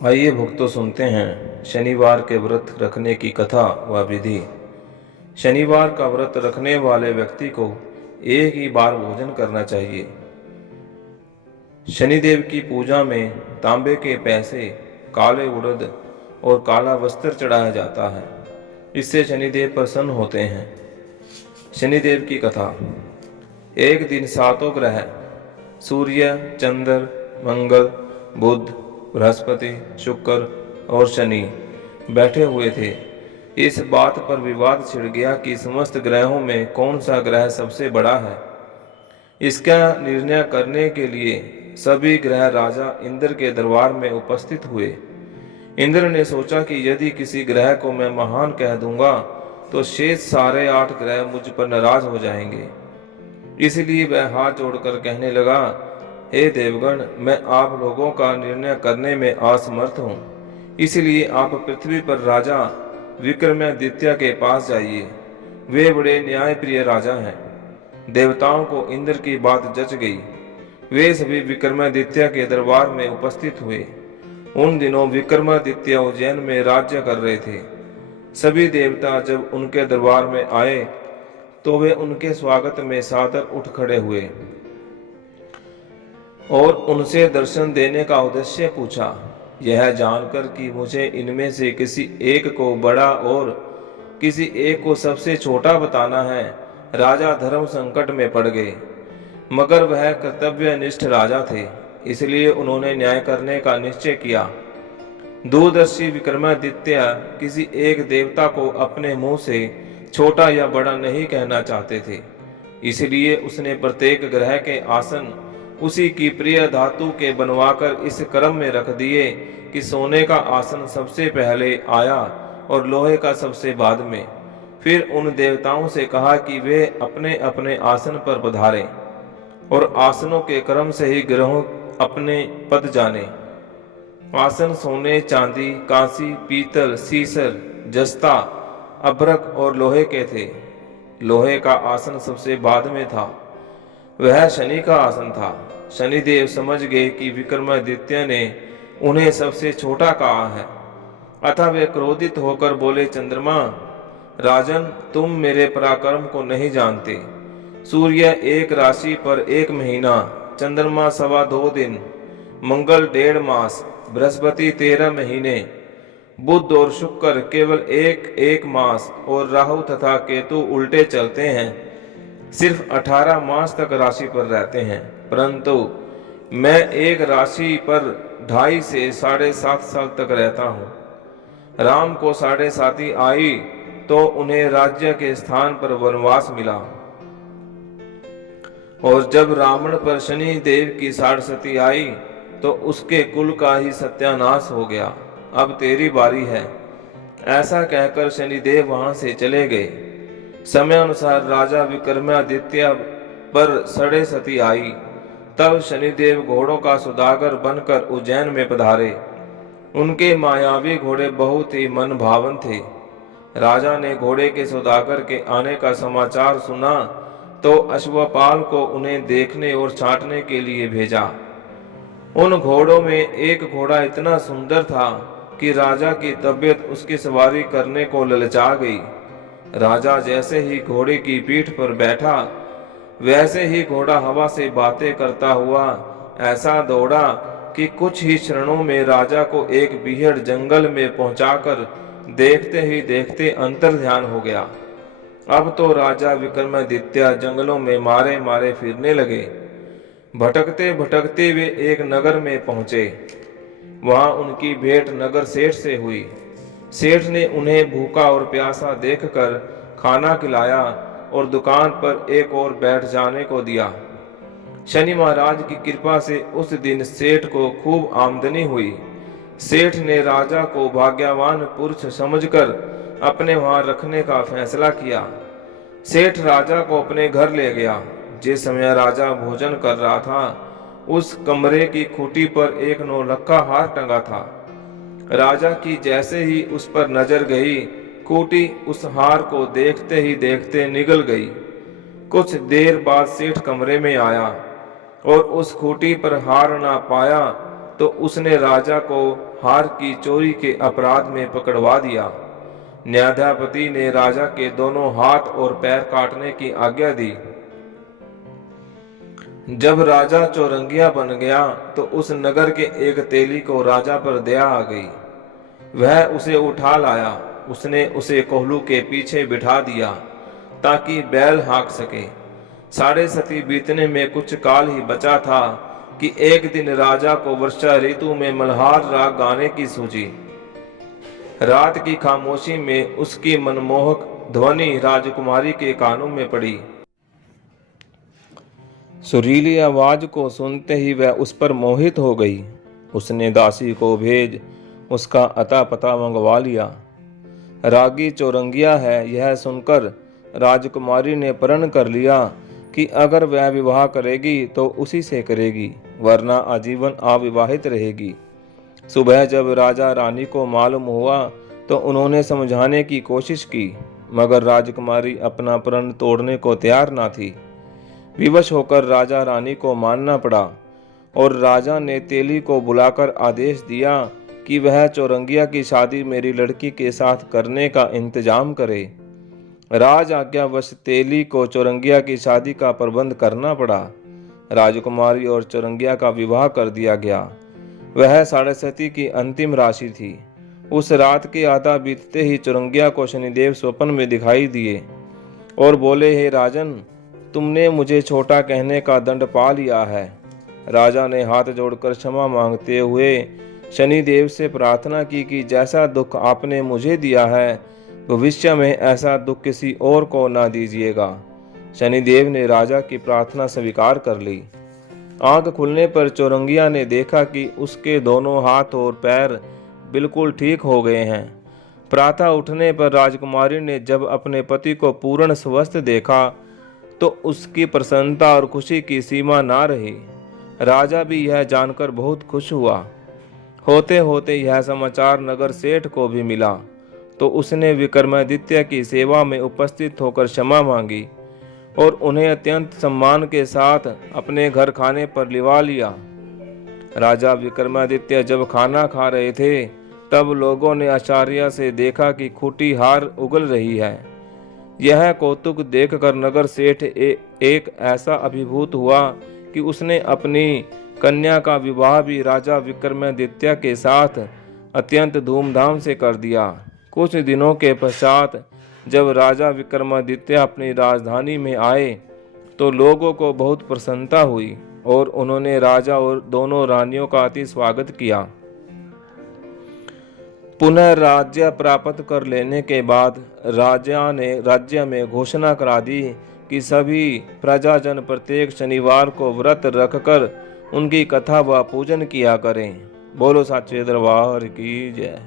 आइए भक्तों सुनते हैं शनिवार के व्रत रखने की कथा व विधि। शनिवार का व्रत रखने वाले व्यक्ति को एक ही बार भोजन करना चाहिए। शनिदेव की पूजा में तांबे के पैसे, काले उड़द और काला वस्त्र चढ़ाया जाता है। इससे शनिदेव प्रसन्न होते हैं। शनिदेव की कथा। एक दिन सातों ग्रह सूर्य, चंद्र, मंगल, बुध, बृहस्पति, शुक्र और शनि बैठे हुए थे। इस बात पर विवाद छिड़ गया कि समस्त ग्रहों में कौन सा ग्रह सबसे बड़ा है। इसका निर्णय करने के लिए सभी ग्रह राजा इंद्र के दरबार में उपस्थित हुए। इंद्र ने सोचा कि यदि किसी ग्रह को मैं महान कह दूंगा तो शेष सारे 8 ग्रह मुझ पर नाराज हो जाएंगे। इसलिए वह हाथ जोड़कर कहने लगा, हे देवगण, मैं आप लोगों का निर्णय करने में असमर्थ हूँ। इसलिए आप पृथ्वी पर राजा विक्रमादित्य के पास जाइए। वे बड़े न्यायप्रिय राजा हैं। देवताओं को इंद्र की बात जच गई। वे सभी विक्रमादित्य के दरबार में उपस्थित हुए। उन दिनों विक्रमादित्य उज्जैन में राज्य कर रहे थे। सभी देवता जब उनके दरबार में आए तो वे उनके स्वागत में सादर उठ खड़े हुए और उनसे दर्शन देने का उद्देश्य पूछा। यह जानकर कि मुझे इनमें से किसी एक को बड़ा और किसी एक को सबसे छोटा बताना है, राजा धर्म संकट में पड़ गए। मगर वह कर्तव्यनिष्ठ राजा थे, इसलिए उन्होंने न्याय करने का निश्चय किया। दूरदर्शी विक्रमादित्य किसी एक देवता को अपने मुंह से छोटा या बड़ा नहीं कहना चाहते थे। इसलिए उसने प्रत्येक ग्रह के आसन उसी की प्रिय धातु के बनवाकर इस क्रम में रख दिए कि सोने का आसन सबसे पहले आया और लोहे का सबसे बाद में। फिर उन देवताओं से कहा कि वे अपने अपने आसन पर पधारें और आसनों के क्रम से ही ग्रहों अपने पद जाने। आसन सोने, चांदी, कांसी, पीतल, सीसर, जस्ता, अभ्रक और लोहे के थे। लोहे का आसन सबसे बाद में था। वह शनि का आसन था। शनिदेव समझ गए कि विक्रमादित्य ने उन्हें सबसे छोटा कहा है। अतः वे क्रोधित होकर बोले, चंद्रमा, राजन, तुम मेरे पराक्रम को नहीं जानते। सूर्य 1 राशि पर 1 महीना, चंद्रमा 2.25 दिन, मंगल 1.5 मास, बृहस्पति 13 महीने, बुध और शुक्र केवल 1 मास और राहु तथा केतु उल्टे चलते हैं। सिर्फ 18 मास तक राशि पर रहते हैं। परंतु मैं एक राशि पर 2.5 से 7.5 साल तक रहता हूँ। राम को 7.5 आई तो उन्हें राज्य के स्थान पर वनवास मिला, और जब रावण पर शनि देव की 7.5 आई तो उसके कुल का ही सत्यानाश हो गया। अब तेरी बारी है। ऐसा कहकर शनिदेव वहां से चले गए। समय अनुसार राजा विक्रमादित्य पर 7.5 आई। तब शनिदेव घोड़ों का सौदागर बनकर उज्जैन में पधारे। उनके मायावी घोड़े बहुत ही मन भावन थे। राजा ने घोड़े के सौदागर के आने का समाचार सुना तो अश्वपाल को उन्हें देखने और छांटने के लिए भेजा। उन घोड़ों में एक घोड़ा इतना सुंदर था कि राजा की तबीयत उसकी सवारी करने को ललचा गई। राजा जैसे ही घोड़े की पीठ पर बैठा, वैसे ही घोड़ा हवा से बातें करता हुआ ऐसा दौड़ा कि कुछ ही क्षणों में राजा को एक बीहड़ जंगल में पहुंचाकर देखते ही देखते अंतर्ध्यान हो गया। अब तो राजा विक्रमादित्य जंगलों में मारे मारे फिरने लगे। भटकते भटकते वे एक नगर में पहुंचे। वहां उनकी भेंट नगर सेठ से हुई। सेठ ने उन्हें भूखा और प्यासा देखकर खाना खिलाया और दुकान पर एक और बैठ जाने को दिया। शनि महाराज की कृपा से उस दिन सेठ को खूब आमदनी हुई। सेठ ने राजा को भाग्यवान पुरुष समझकर अपने वहां रखने का फैसला किया। सेठ राजा को अपने घर ले गया। जिस समय राजा भोजन कर रहा था, उस कमरे की खूंटी पर एक नौलखा हार टंगा था। राजा की जैसे ही उस पर नजर गई, खूंटी उस हार को देखते ही देखते निगल गई। कुछ देर बाद सेठ कमरे में आया और उस खूंटी पर हार ना पाया तो उसने राजा को हार की चोरी के अपराध में पकड़वा दिया। न्यायाधिपति ने राजा के दोनों हाथ और पैर काटने की आज्ञा दी। जब राजा चौरंगिया बन गया तो उस नगर के एक तेली को राजा पर दया आ गई। वह उसे उठा लाया। उसने उसे कोहलू के पीछे बिठा दिया ताकि बैल हाँक सके। 7.5 बीतने में कुछ काल ही बचा था कि एक दिन राजा को वर्षा ऋतु में मल्हार राग गाने की सूझी। रात की खामोशी में उसकी मनमोहक ध्वनि राजकुमारी के कानों में पड़ी। सुरीली आवाज को सुनते ही वह उस पर मोहित हो गई। उसने दासी को भेज उसका अता पता मंगवा लिया। रागी चौरंगिया है, यह सुनकर राजकुमारी ने प्रण कर लिया कि अगर वह विवाह करेगी तो उसी से करेगी, वरना आजीवन अविवाहित रहेगी। सुबह जब राजा रानी को मालूम हुआ तो उन्होंने समझाने की कोशिश की, मगर राजकुमारी अपना प्रण तोड़ने को तैयार न थी। विवश होकर राजा रानी को मानना पड़ा और राजा ने तेली को बुलाकर आदेश दिया कि वह चौरंगिया की शादी मेरी लड़की के साथ करने का इंतजाम करे। राज आज्ञावश तेली को चौरंगिया की शादी का प्रबंध करना पड़ा। राजकुमारी और चौरंगिया का विवाह कर दिया गया। वह 7.5 की अंतिम राशि थी। उस रात के आधा बीतते ही चौरंगिया को शनिदेव स्वप्न में दिखाई दिए और बोले, हे राजन, तुमने मुझे छोटा कहने का दंड पा लिया है। राजा ने हाथ जोड़कर क्षमा मांगते हुए शनिदेव से प्रार्थना की कि जैसा दुख आपने मुझे दिया है भविष्य में ऐसा दुख किसी और को ना दीजिएगा। शनिदेव ने राजा की प्रार्थना स्वीकार कर ली। आंख खुलने पर चौरंगिया ने देखा कि उसके दोनों हाथ और पैर बिल्कुल ठीक हो गए हैं। प्रातः उठने पर राजकुमारी ने जब अपने पति को पूर्ण स्वस्थ देखा तो उसकी प्रसन्नता और खुशी की सीमा ना रही। राजा भी यह जानकर बहुत खुश हुआ। होते होते यह समाचार नगर सेठ को भी मिला तो उसने विक्रमादित्य की सेवा में उपस्थित होकर क्षमा मांगी और उन्हें अत्यंत सम्मान के साथ अपने घर खाने पर लिवा लिया। राजा विक्रमादित्य जब खाना खा रहे थे तब लोगों ने आश्चर्य से देखा कि खूंटी हार उगल रही है। यह कौतुक देखकर नगर सेठ एक ऐसा अभिभूत हुआ कि उसने अपनी कन्या का विवाह भी राजा विक्रमादित्य के साथ अत्यंत धूमधाम से कर दिया। कुछ दिनों के पश्चात जब राजा विक्रमादित्य अपनी राजधानी में आए तो लोगों को बहुत प्रसन्नता हुई और उन्होंने राजा और दोनों रानियों का अति स्वागत किया। पुनः राज्य प्राप्त कर लेने के बाद राजा ने राज्य में घोषणा करा दी कि सभी प्रजाजन प्रत्येक शनिवार को व्रत रखकर उनकी कथा व पूजन किया करें। बोलो साचे दरबार की जय।